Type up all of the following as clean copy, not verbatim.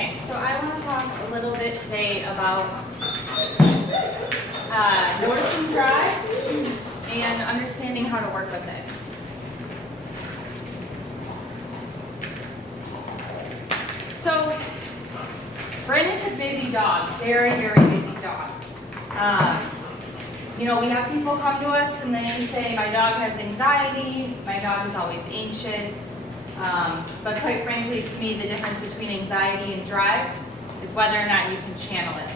Okay, so I want to talk a little bit today about noticing drive and understanding how to work with it. So, Bryn is a busy dog, very, very busy dog. You know, we have people come to us and they say, my dog has anxiety, my dog is always anxious. But quite frankly, to me, the difference between anxiety and drive is whether or not you can channel it.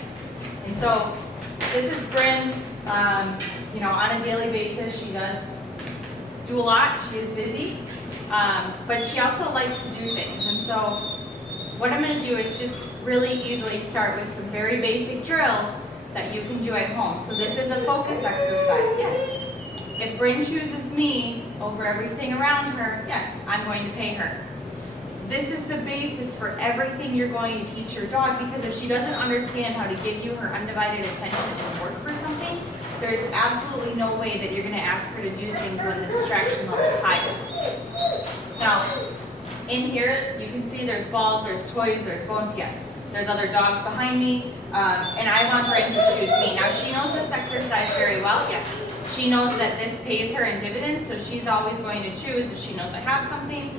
And so, this is Bryn. You know, on a daily basis, she does do a lot. She is busy, but she also likes to do things. And so, what I'm going to do is just really easily start with some very basic drills that you can do at home. So this is a focus exercise. Yes. If Bryn chooses me over everything around her, yes, I'm going to pay her. This is the basis for everything you're going to teach your dog, because if she doesn't understand how to give you her undivided attention and work for something, there's absolutely no way that you're going to ask her to do things when the distraction level is higher. Now, in here, you can see there's balls, there's toys, there's bones. Yes, there's other dogs behind me, and I want Bryn to choose me. Now, she knows this exercise very well. Yes, she knows that this pays her in dividends, so she's always going to choose, if she knows I have something,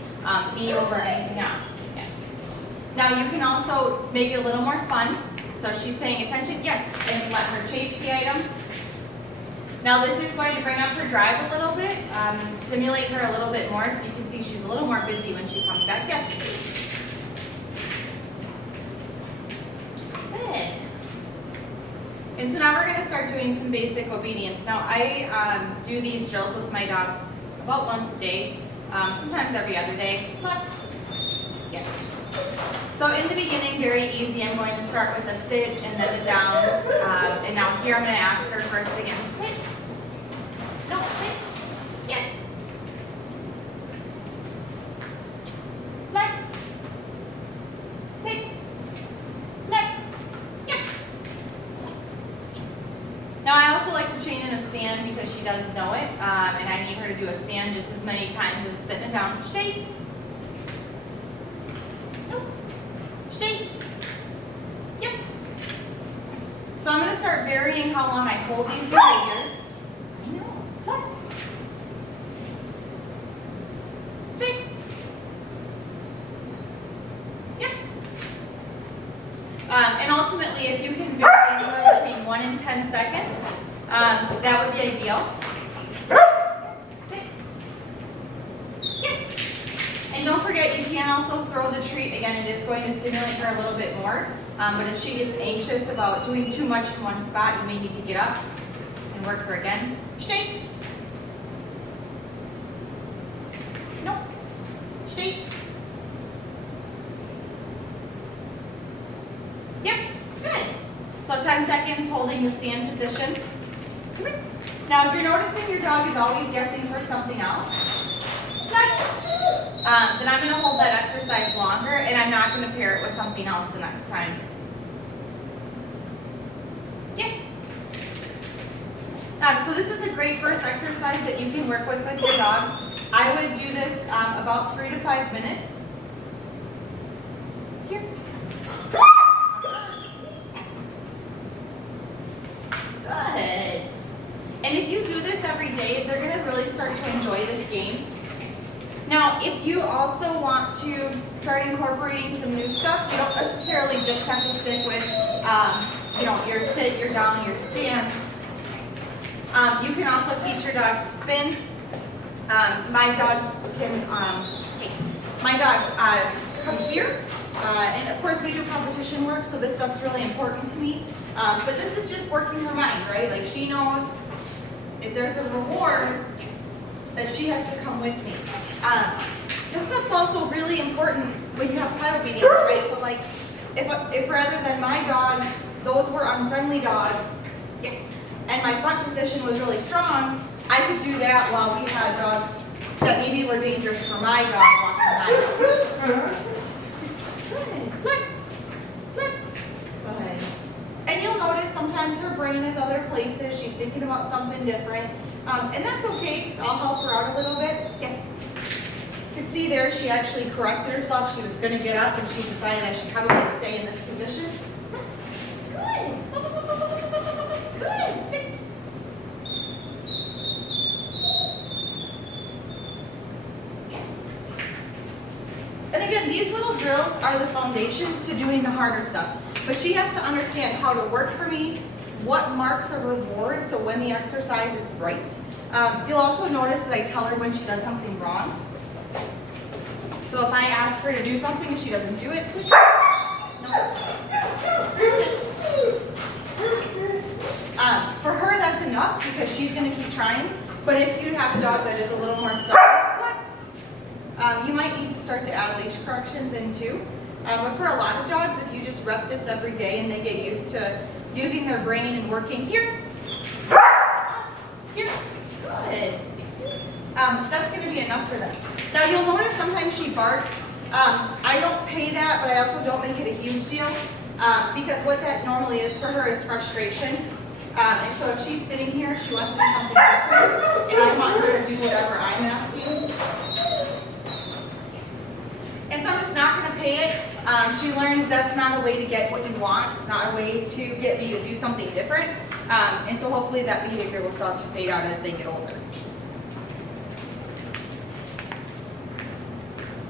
me over anything else. Yes. Now, you can also make it a little more fun. So she's paying attention. Yes, and let her chase the item. Now, this is going to bring up her drive a little bit, stimulate her a little bit more, so you can see she's a little more busy when she comes back. Yes. Good. And so now we're going to start doing some basic obedience. Now, I do these drills with my dogs about once a day, sometimes every other day. But, yes. So in the beginning, very easy. I'm going to start with a sit and then a down. And now here I'm going to ask her first again. Sit. No, sit. Yeah. Left. Sit. Left. Yeah. Now I also like to train in a stand because she does know it. And I need her to do a stand just as many times as a sit and a down. Stay. Nope. Stay. Yep. So I'm going to start varying how long I hold these behaviors. I know. Let's. Sit. Yep. And ultimately, if you can vary anywhere between 1 and 10 seconds, that would be ideal. Sit. Yes. And don't forget, you can also throw the treat. Again, it is going to stimulate her a little bit more. But if she gets anxious about doing too much in one spot, you may need to get up and work her again. Straight. Nope. Straight. Yep. Good. So 10 seconds holding the stand position. Come here. Now, if you're noticing your dog is always guessing for something else, then I'm going to hold that exercise longer, and I'm not going to pair it with something else the next time. Yeah. So this is a great first exercise that you can work with your dog. I would do this about 3 to 5 minutes. Here. Good. And if you do this every day, they're going to really start to enjoy this game. Now, if you also want to start incorporating some new stuff, you don't necessarily just have to stick with, you know, your sit, your down, your stand. You can also teach your dog to spin. My dogs come here, and of course we do competition work, so this stuff's really important to me. But this is just working her mind, right? Like, she knows if there's a reward, that she has to come with me. This stuff's also really important when you have pet obedience, right? So like, if rather than my dogs, those were unfriendly dogs, yes, and my front position was really strong, I could do that while we had dogs that maybe were dangerous for my dog walking by. Good. Let's. Go ahead. And you'll notice sometimes her brain is other places. She's thinking about something different. And that's okay. I'll help her out a little bit. Yes. You can see there she actually corrected herself. She was going to get up and she decided I should probably stay in this position. Good. Good. Sit. Yes. And again, these little drills are the foundation to doing the harder stuff. But she has to understand how to work for me, what marks a reward, so when the exercise is right. You'll also notice that I tell her when she does something wrong. So if I ask her to do something and she doesn't do it, sit. No. Sit. For her, that's enough because she's going to keep trying. But if you have a dog that is a little more stubborn, you might need to start to add leash corrections in too. But for a lot of dogs, if you just rep this every day and they get used to using their brain and working here, good. That's going to be enough for them. Now you'll notice sometimes she barks. I don't pay that, but I also don't make it a huge deal because what that normally is for her is frustration. And so if she's sitting here, she wants to do something different, and I want her to do whatever I'm asking. And so I'm just not going to pay it. She learns that's not a way to get what you want. It's not a way to get me to do something different. And so hopefully that behavior will start to fade out as they get older.